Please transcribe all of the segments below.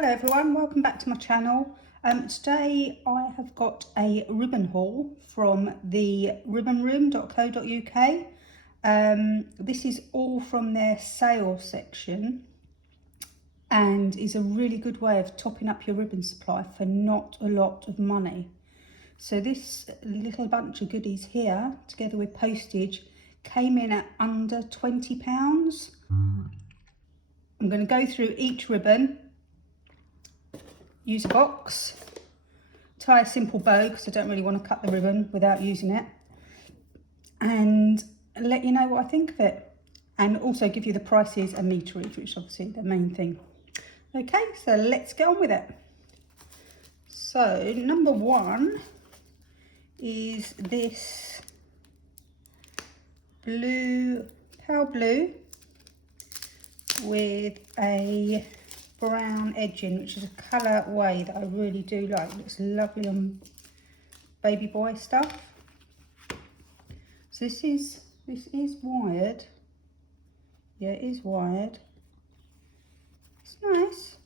Hello everyone, welcome back to my channel. Today I have got a ribbon haul from the ribbonroom.co.uk. This is all from their sale section and is a really good way of topping up your ribbon supply for not a lot of money. So this little bunch of goodies here, together with postage, came in at under £20. I'm going to go through each ribbon, use a box, tie a simple bow because I don't really want to cut the ribbon without using it, and let you know what I think of it, and also give you the prices and meterage, which is obviously the main thing. Okay, so let's get on with it. So number one is this blue, pale blue with a brown edging, which is a colourway that I really do like. It looks lovely on baby boy stuff. So this is wired. Yeah, it is wired. It's nice.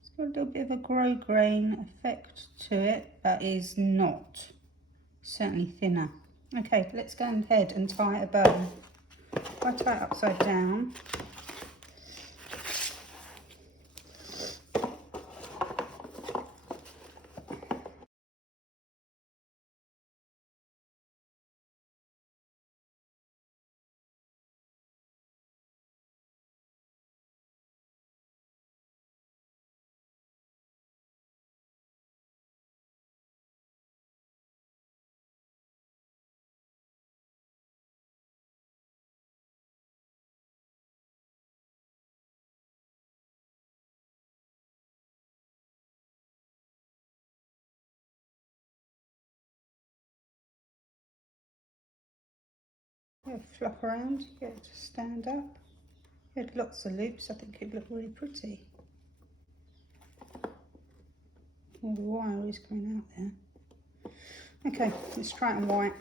It's got a little bit of a grosgrain effect to it, but is not. Certainly thinner. Okay, let's go ahead and tie a bow. If I tie it upside down, flop around, get it to stand up. It had lots of loops, I think it'd look really pretty. All the wire is coming out there. Okay, let's try it in white.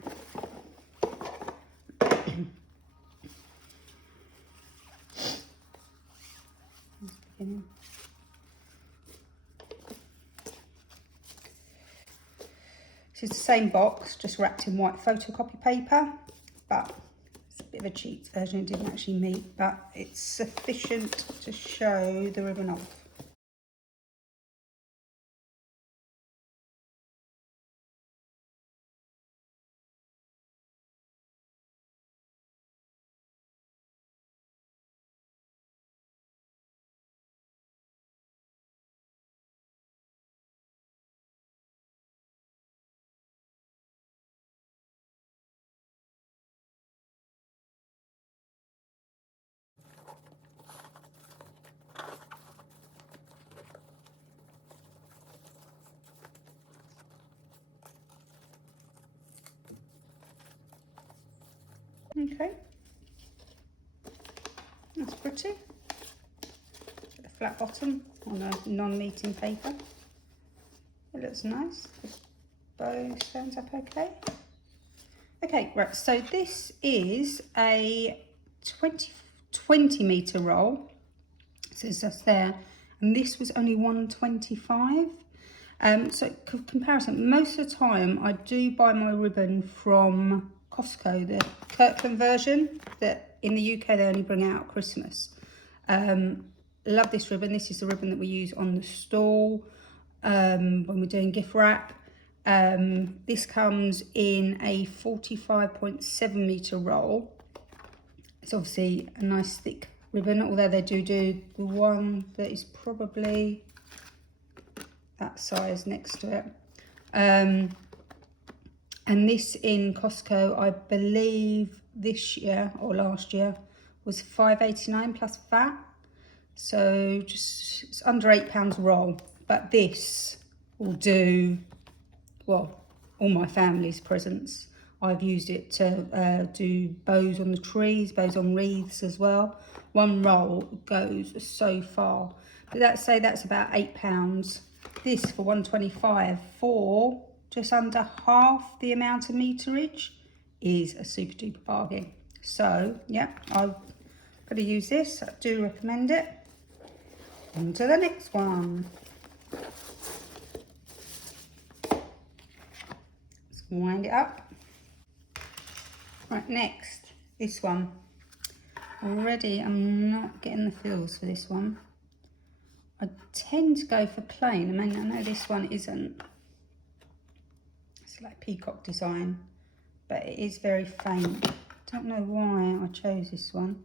This is the same box, just wrapped in white photocopy paper, but it's a bit of a cheat version. It didn't actually meet, but it's sufficient to show the ribbon off. Okay, that's pretty. A flat bottom on a non-meeting paper. It looks nice. The bow stands up okay. Okay, right, so this is a 20 metre roll. So it's just there. And this was only £1.25. So comparison, most of the time I do buy my ribbon from Costco, the Kirkland version that in the UK they only bring out at Christmas. Love this ribbon. This is the ribbon that we use on the stall when we're doing gift wrap. This comes in a 45.7 metre roll. It's obviously a nice thick ribbon, although they do the one that is probably that size next to it. And this in Costco, I believe this year or last year, was £5.89 plus VAT. So just it's under £8 a roll. But this will do, well, all my family's presents. I've used it to do bows on the trees, bows on wreaths as well. One roll goes so far. But that's about £8. This for £1.25 for just under half the amount of meterage is a super duper bargain. So yeah, I've got to use this. I do recommend it. On to the next one. Let's wind it up. Right, next, this one. Already I'm not getting the feels for this one. I tend to go for plain. I mean, I know this one isn't. It's like peacock design, but it is very faint. Don't know why I chose this one.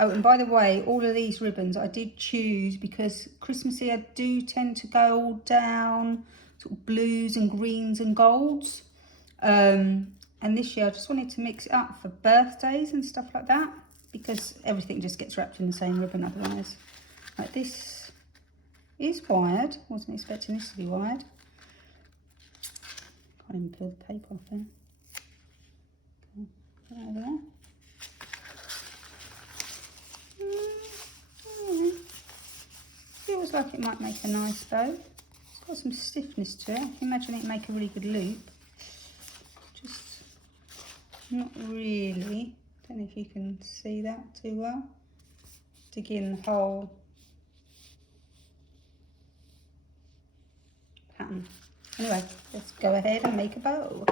Oh, and by the way, all of these ribbons I did choose because Christmassy I do tend to go all down sort of blues and greens and golds. And this year I just wanted to mix it up for birthdays and stuff like that, because everything just gets wrapped in the same ribbon otherwise. Like, this is wired. Wasn't expecting this to be wired. Can't even peel the paper off there. Okay, put that over there. Feels like it might make a nice bow. It's got some stiffness to it. I can imagine it make a really good loop. Just not really. Don't know if you can see that too well. Dig in the whole pattern. Anyway, let's go ahead and make a bow.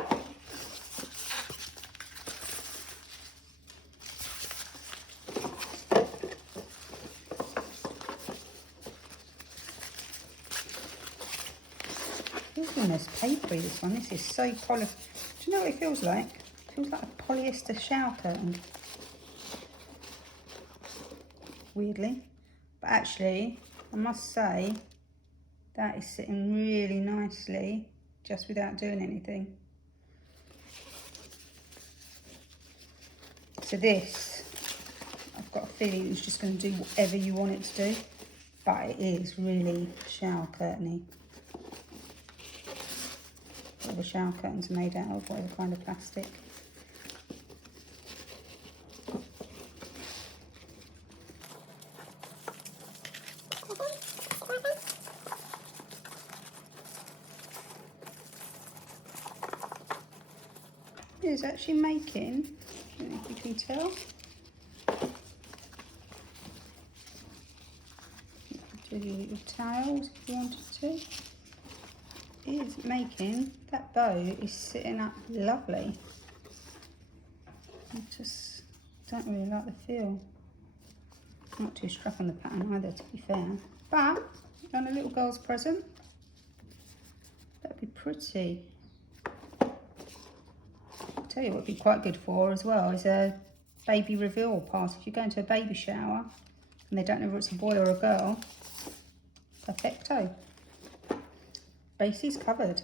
Feels almost papery, this one. This is so polished. Do you know what it feels like? It feels like a polyester shower curtain. Weirdly. But actually, I must say, that is sitting really nicely, just without doing anything. So this, I've got a feeling it's just going to do whatever you want it to do. But it is really shower curtainy. The shower curtains are made out of whatever kind of plastic. It is actually making, I don't know if you can tell. Do the little tails if you wanted to. It is making, that bow is sitting up lovely. I just don't really like the feel. Not too struck on the pattern either, to be fair. But on a little girl's present, that'd be pretty. I'll tell you what would be quite good for as well is a baby reveal party. If you're going to a baby shower and they don't know whether it's a boy or a girl, perfecto. Base is covered.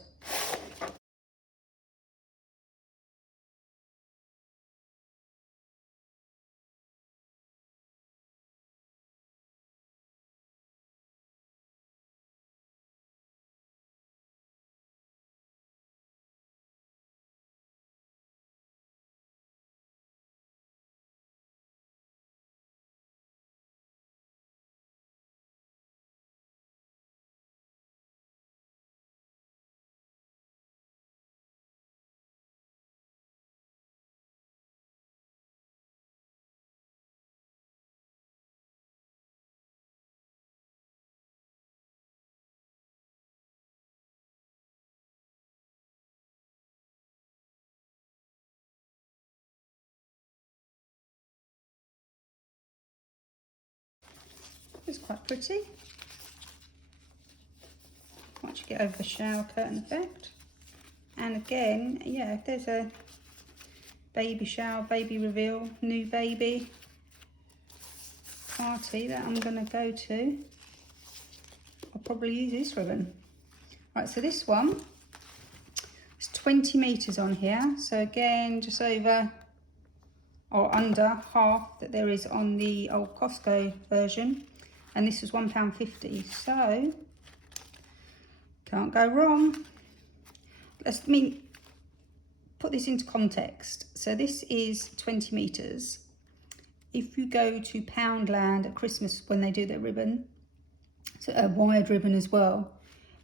It's quite pretty. Once you get over the shower curtain effect. And again, yeah, if there's a baby shower, baby reveal, new baby party that I'm going to go to, I'll probably use this ribbon. Right, so this one, it's 20 metres on here. So again, just over or under half that there is on the old Costco version. And this was £1.50, so can't go wrong. Let's put this into context. So this is 20 metres. If you go to Poundland at Christmas when they do their ribbon, so a wired ribbon as well,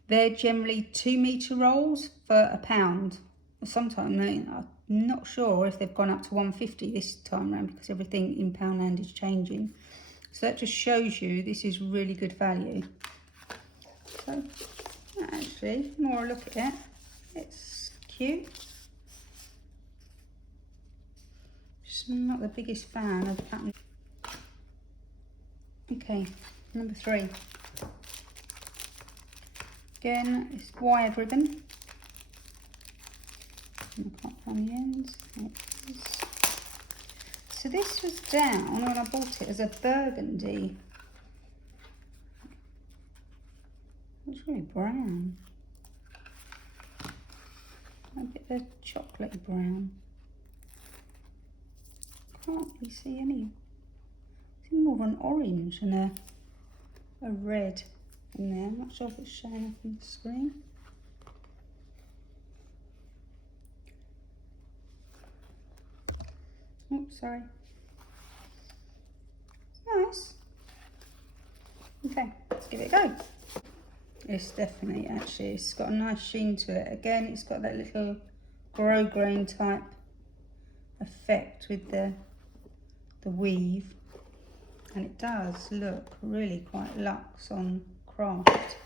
they're generally 2 metre rolls for £1. Sometimes I'm not sure if they've gone up to 150 this time around because everything in Poundland is changing. So that just shows you this is really good value. So actually, the more I look at it, it's cute. Just not the biggest fan of the pattern. Okay, number 3. Again, it's wired ribbon. I can't find the ends. So this was down when I bought it as a burgundy. It's really brown. A bit of chocolatey brown. Can't really see any. See more of an orange and a red in there. I'm not sure if it's showing up on the screen. Oops, sorry. Nice. Okay, let's give it a go. It's definitely, actually, it's got a nice sheen to it. Again, it's got that little grosgrain type effect with the weave. And it does look really quite luxe on craft.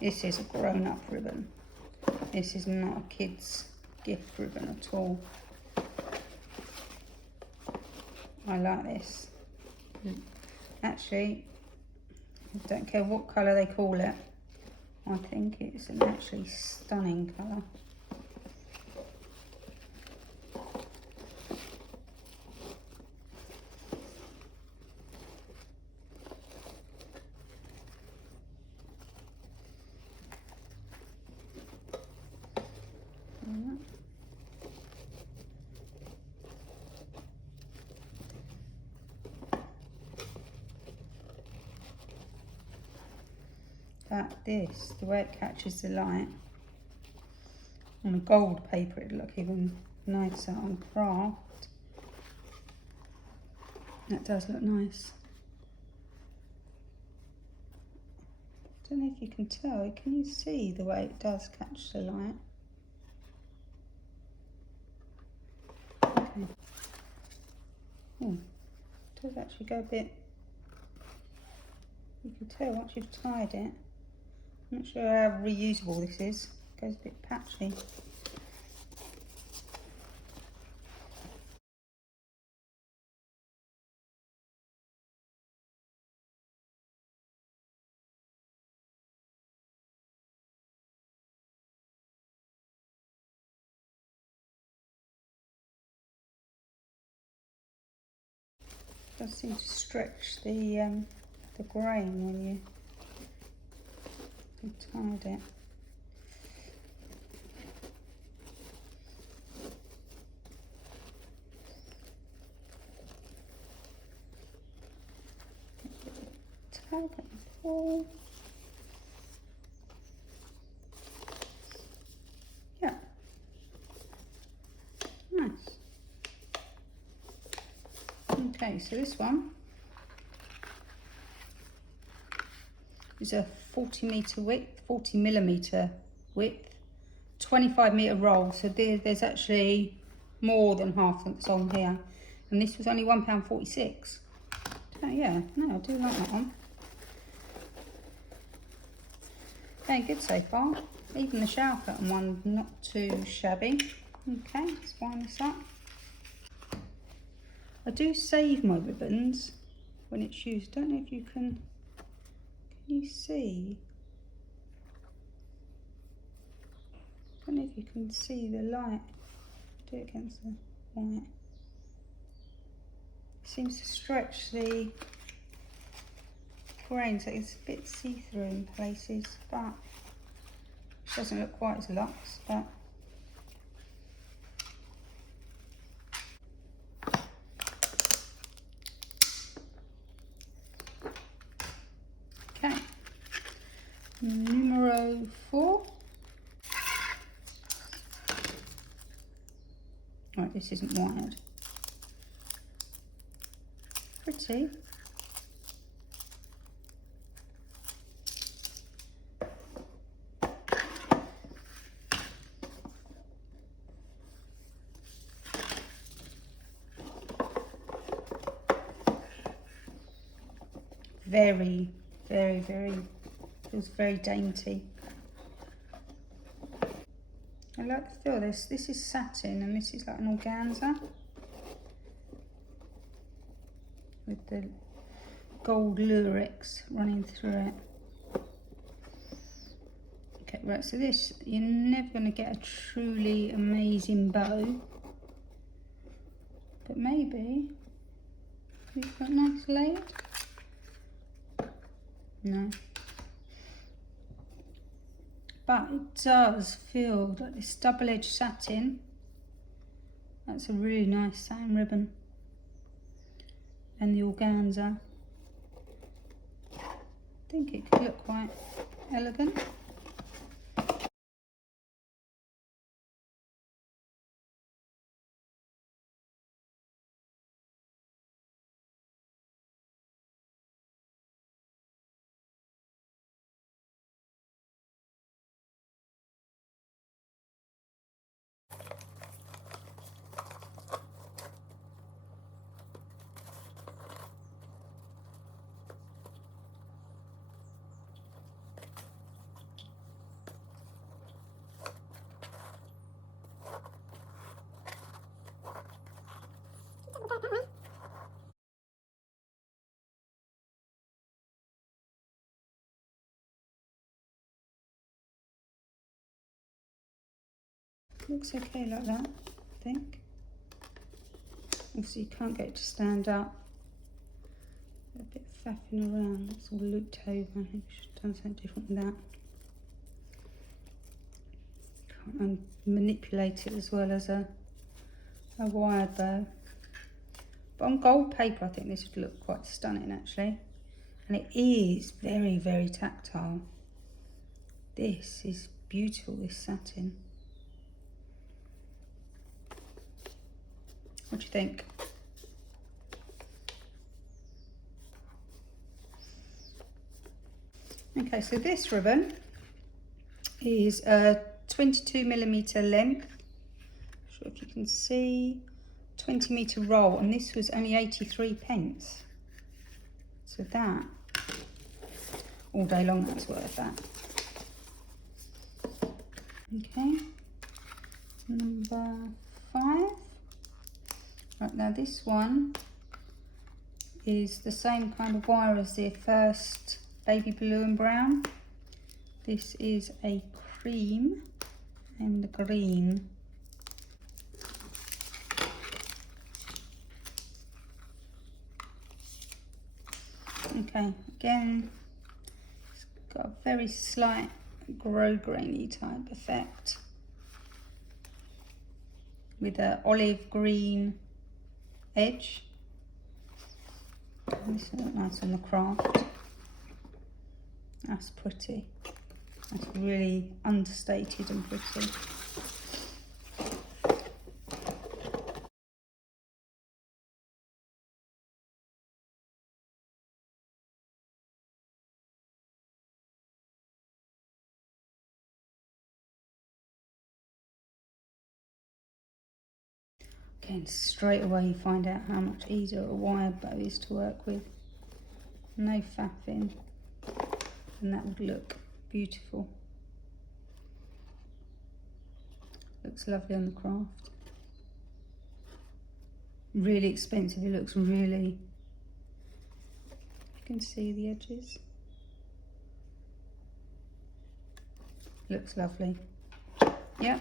This is a grown-up ribbon. This is not a kid's gift ribbon at all. I like this. Actually, I don't care what colour they call it. I think it's an actually stunning colour. But this, the way it catches the light on a gold paper, it'd look even nicer on craft. That does look nice. I don't know if you can tell, can you see the way it does catch the light? Okay. Oh, it does actually go a bit, you can tell once you've tied it. I'm not sure how reusable this is. It goes a bit patchy. It does seem to stretch the grain when you tied it. Tag and pull. Yeah. Nice. Okay, so this one is a 40 millimeter width, 25 meter roll. So there's actually more than half that's on here, and this was only £1.46. Oh yeah, no, I do like that one. Okay, good so far. Even the shower curtain one, not too shabby. Okay, let's wind this up. I do save my ribbons when it's used. Don't know if you can you see? Don't know if you can see the light. Do it against the white. It seems to stretch the grain, so it's a bit see-through in places, but it doesn't look quite as luxe, but okay. Numero 4. Right, this isn't wired. Pretty. very, very, feels very dainty. I like the feel of this. This is satin and this is like an organza with the gold lurex running through it. Okay, right, so this, you're never going to get a truly amazing bow, but maybe you've got nice layered. No. But it does feel like this double-edged satin. That's a really nice satin ribbon. And the organza. I think it could look quite elegant. Looks okay like that, I think. Obviously you can't get it to stand up. A bit faffing around, it's all looped over. I think we should have done something different with that. And manipulate it as well as a wired bow. But on gold paper I think this would look quite stunning actually. And it is very, very tactile. This is beautiful, this satin. What do you think? Okay, so this ribbon is a 22mm length. Not sure if you can see. 20 metre roll, and this was only 83p. So that, all day long, that's worth that. Okay, number 5. Right, now this one is the same kind of wire as the first baby blue and brown. This is a cream and green. Okay, again, it's got a very slight grosgrainy type effect with an olive green edge. And this will look nice on the craft. That's pretty. That's really understated and pretty. Again, straight away you find out how much easier a wired bow is to work with. No faffing, and that would look beautiful. Looks lovely on the craft. Really expensive, it looks really, you can see the edges. Looks lovely. Yep.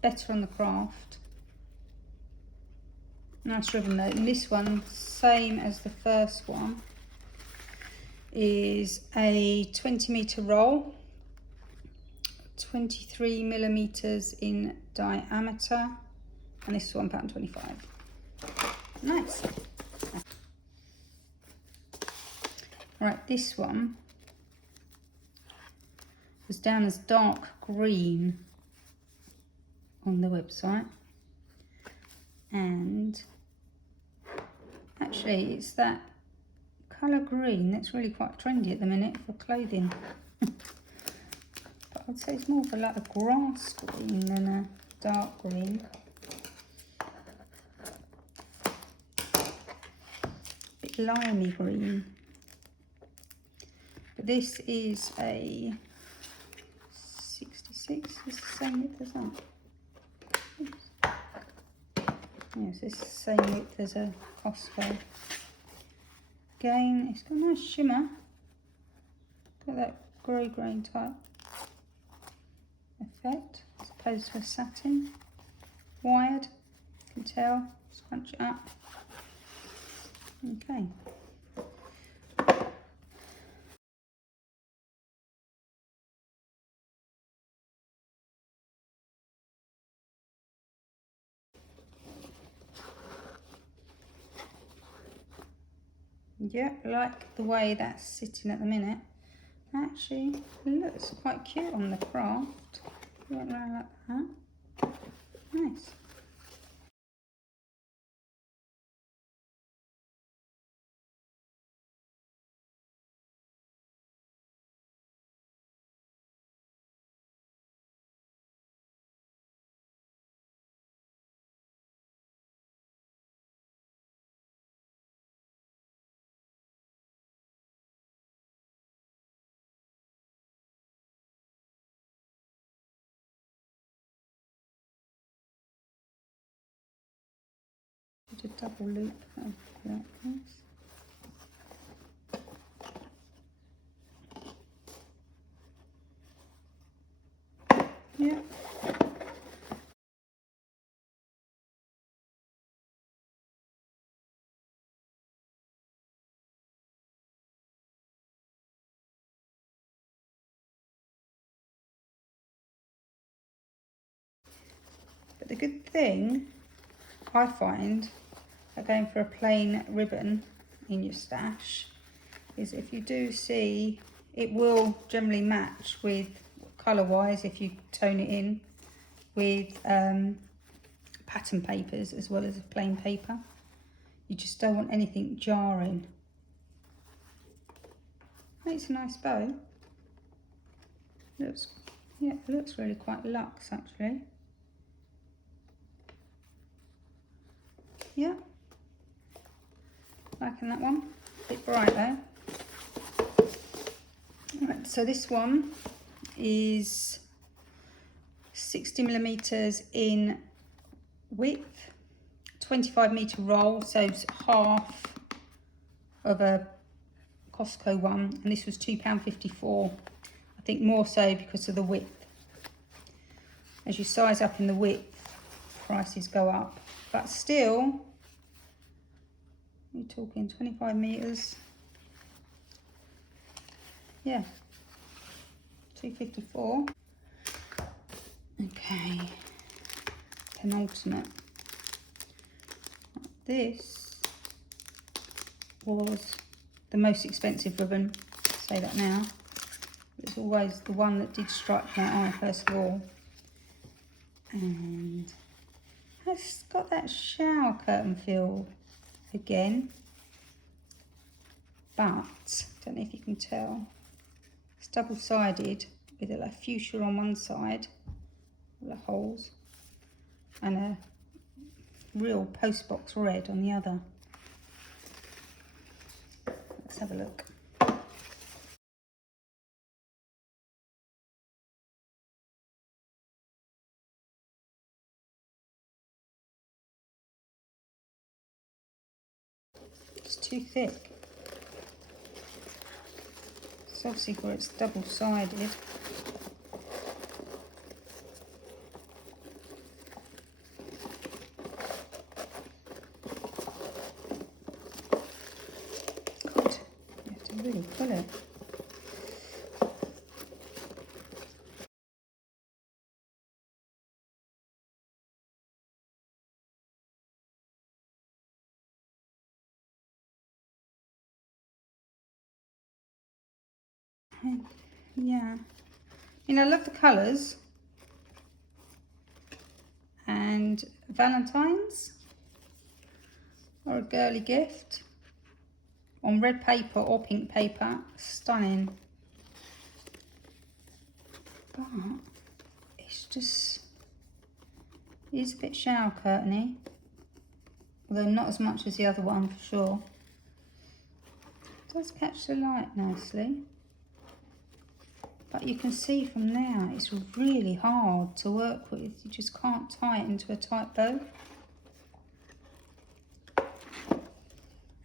Better on the craft. Nice ribbon though. And this one, same as the first one, is a 20 metre roll, 23mm in diameter, and this is £1.25. Nice. Right, this one was down as dark green. on the website, and actually it's that colour green that's really quite trendy at the minute for clothing. But I'd say it's more of like a grass green than a dark green. Bit limey green. But this is a 66, it's the same width as that. Oops. Yes, it's the same width as a Costco. Again, it's got a nice shimmer. Got that grey grain type effect as opposed to a satin. Wired, you can tell, scrunch it up. Okay. Yeah, like the way that's sitting at the minute. Actually, it looks quite cute on the craft. Went around like that. Nice. Did a double loop like this. Yeah. But the good thing I find going for a plain ribbon in your stash is if you do see, it will generally match with colour wise if you tone it in with pattern papers as well as a plain paper. You just don't want anything jarring. It's a nice bow. Looks, yeah, it looks really quite luxe actually. Yeah, liking that one. A bit bright though. Right, so this one is 60mm in width, 25m roll, so it's half of a Costco one, and this was £2.54. I think more so because of the width. As you size up in the width, prices go up, but still, you're talking 25 meters. Yeah, £2.54. Okay, penultimate. This was the most expensive ribbon, I'll say that now. It's always the one that did strike my eye first of all. And it's got that shower curtain feel again. But, don't know if you can tell, it's double-sided with a fuchsia on one side, with the holes, and a real postbox red on the other. Let's have a look. It's too thick. It's obviously where it's double-sided. God, you have to really pull it. Yeah, I mean, I love the colours. and Valentine's or a girly gift on red paper or pink paper. Stunning. But it's just, it is a bit shower curtainy, although not as much as the other one for sure. It does catch the light nicely, but you can see from there it's really hard to work with. You just can't tie it into a tight bow,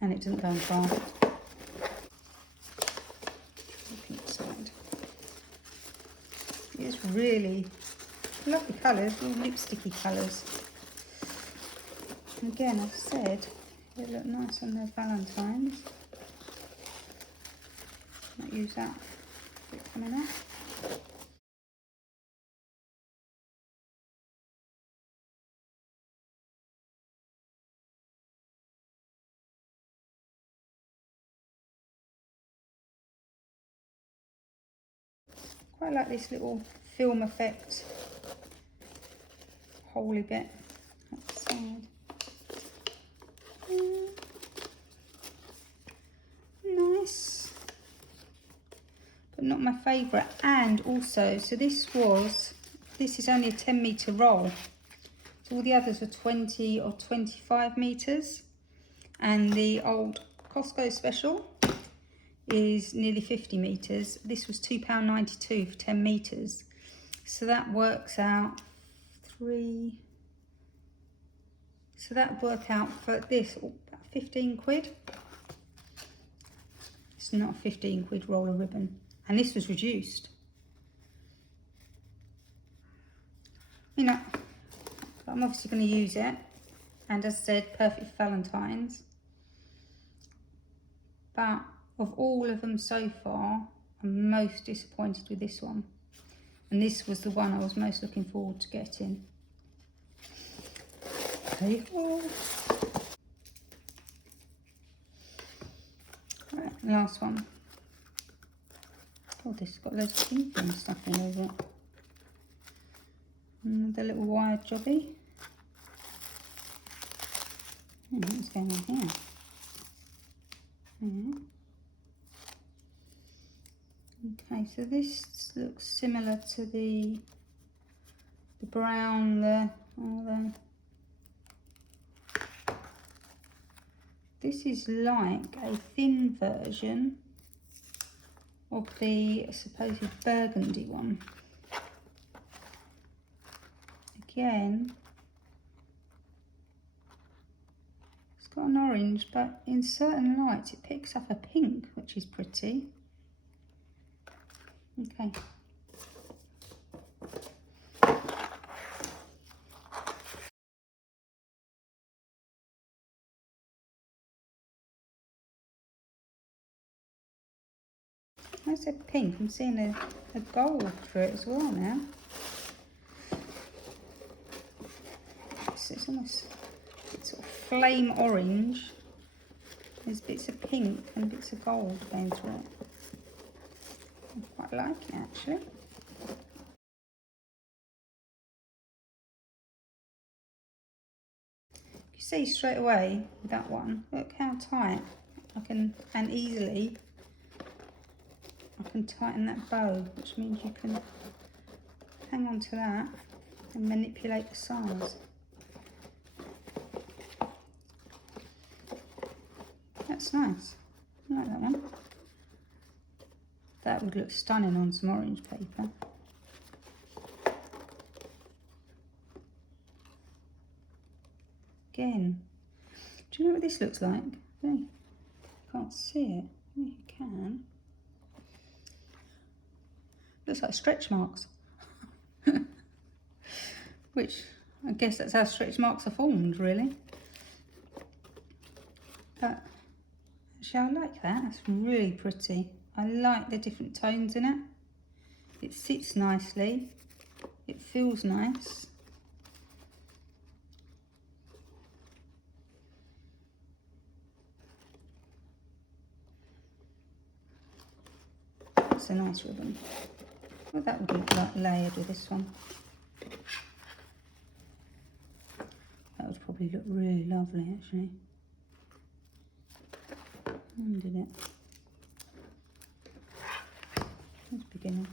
and it doesn't go on fast. Pink side. It's really lovely colours, all lipsticky colours. And again, I've said they look nice on their Valentine's. Might use that bit coming out. Quite like this little film effect holy bit at the side. Nice, but not my favourite. And also, so this is only a 10 metre roll, so all the others were 20 or 25 metres, and the old Costco special is nearly 50 metres. This was £2.92 for 10 metres, so that works out for this about 15 quid. It's not a 15 quid roll of ribbon, and this was reduced. You know, I'm obviously going to use it, and as I said, perfect for Valentine's. But of all of them so far, I'm most disappointed with this one. And this was the one I was most looking forward to getting. There you go. Right, last one. Oh, this has got loads of pink and stuff all over it. And the little wired jobby. What's going on here? Okay, so this looks similar to the brown, this is like a thin version of the supposed burgundy one. Again, it's got an orange, but in certain lights it picks up a pink, which is pretty. Okay. I said pink, I'm seeing a gold for it as well now. It's almost sort of flame orange. There's bits of pink and bits of gold going through it. I quite like it actually. You see straight away with that one, look how tight I can, and easily I can tighten that bow, which means you can hang on to that and manipulate the size. That's nice. I like that one. That would look stunning on some orange paper. Again, do you know what this looks like? You can't see it. You can. Looks like stretch marks. Which I guess that's how stretch marks are formed, really. But actually, I like that. That's really pretty. I like the different tones in it. It sits nicely. It feels nice. It's a nice ribbon. Well, that would look like layered with this one. probably look really lovely actually. When did it? It's beginning.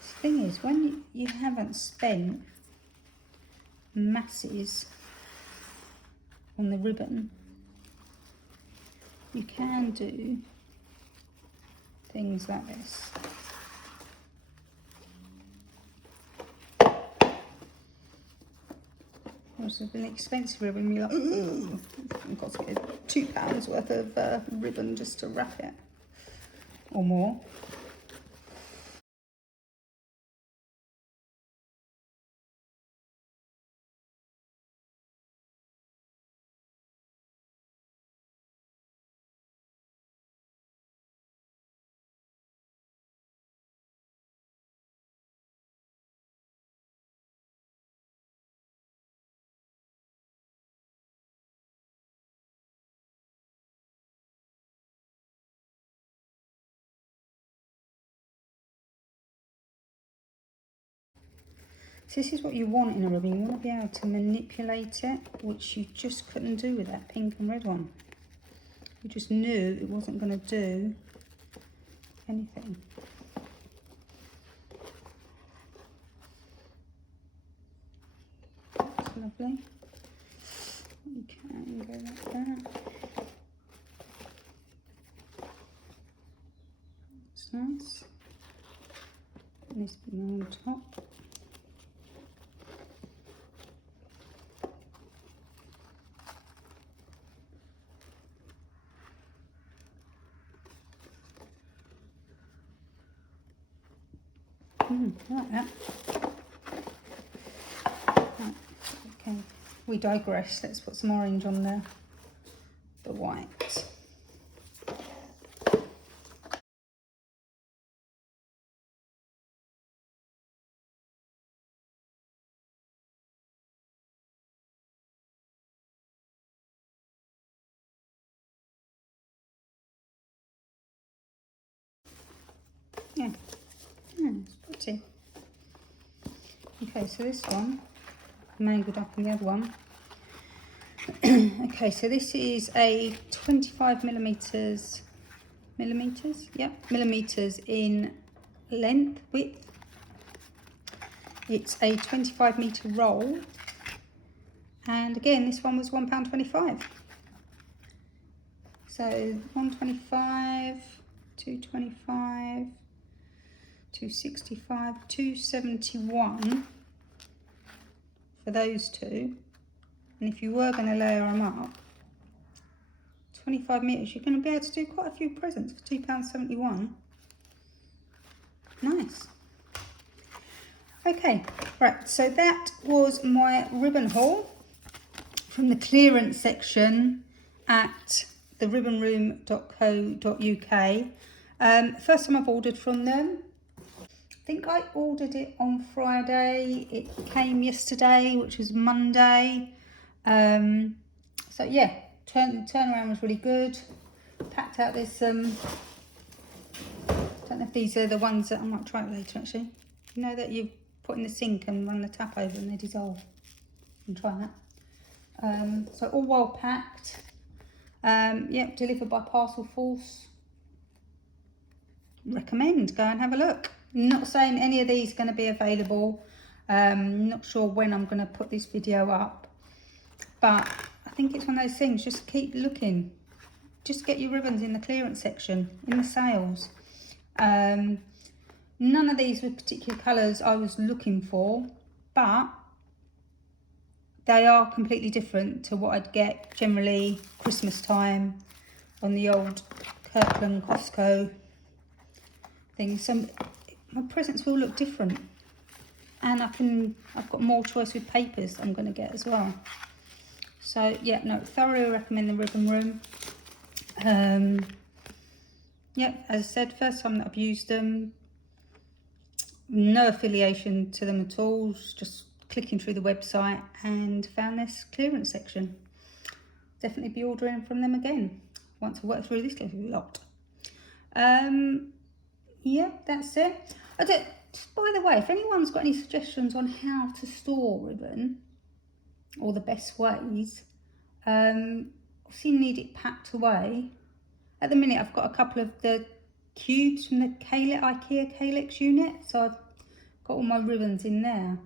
The thing is, when you haven't spent masses on the ribbon, you can do things like this. It's an expensive ribbon, you're like, ooh, I've got to get £2 worth of ribbon just to wrap it, or more. So this is what you want in a ribbon. You want to be able to manipulate it, which you just couldn't do with that pink and red one. You just knew it wasn't going to do anything. That's lovely. You can go like that. That's nice. Needs to be more on top. I like that. Right, okay, we digress. Let's put some orange on there. The white. Yeah, it's pretty. Okay, so this one, mangled up in the other one. Okay, so this is a 25 millimeters in width. It's a 25 metre roll, and again this one was £1.25. So 125, 225, 265, 271 for those two. And if you were going to layer them up, 25 metres, you're going to be able to do quite a few presents for £2.71. Nice. Okay, right, so that was my ribbon haul from the clearance section at theribbonroom.co.uk. First time I've ordered from them. I think I ordered it on Friday. It came yesterday, which was Monday. So yeah, turnaround was really good. Packed out this, don't know if these are the ones that I might try it later actually. You know that you put in the sink and run the tap over and they dissolve. You can try that. So all well packed. Yep, delivered by Parcel Force. Recommend, go and have a look. Not saying any of these are going to be available. Not sure when I'm going to put this video up, but I think it's one of those things, just keep looking. Just get your ribbons in the clearance section, in the sales. None of these were particular colours I was looking for, but they are completely different to what I'd get generally Christmas time on the old Kirkland Costco thing. So my presents will look different, and I've got more choice with papers I'm going to get as well. So yeah, no, thoroughly recommend the Ribbon Room. Yeah, as I said, first time that I've used them. No affiliation to them at all, just clicking through the website and found this clearance section. Definitely be ordering from them again once I work through this little lot. Yeah, that's it. just by the way, if anyone's got any suggestions on how to store ribbon or the best ways, obviously you need it packed away. At the minute I've got a couple of the cubes from the IKEA Calyx unit, so I've got all my ribbons in there.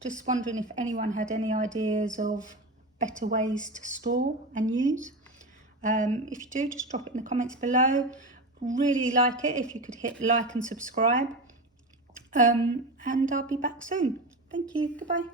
Just wondering if anyone had any ideas of better ways to store and use. If you do, just drop it in the comments below. Really like it if you could hit like and subscribe. And I'll be back soon. Thank you. Goodbye.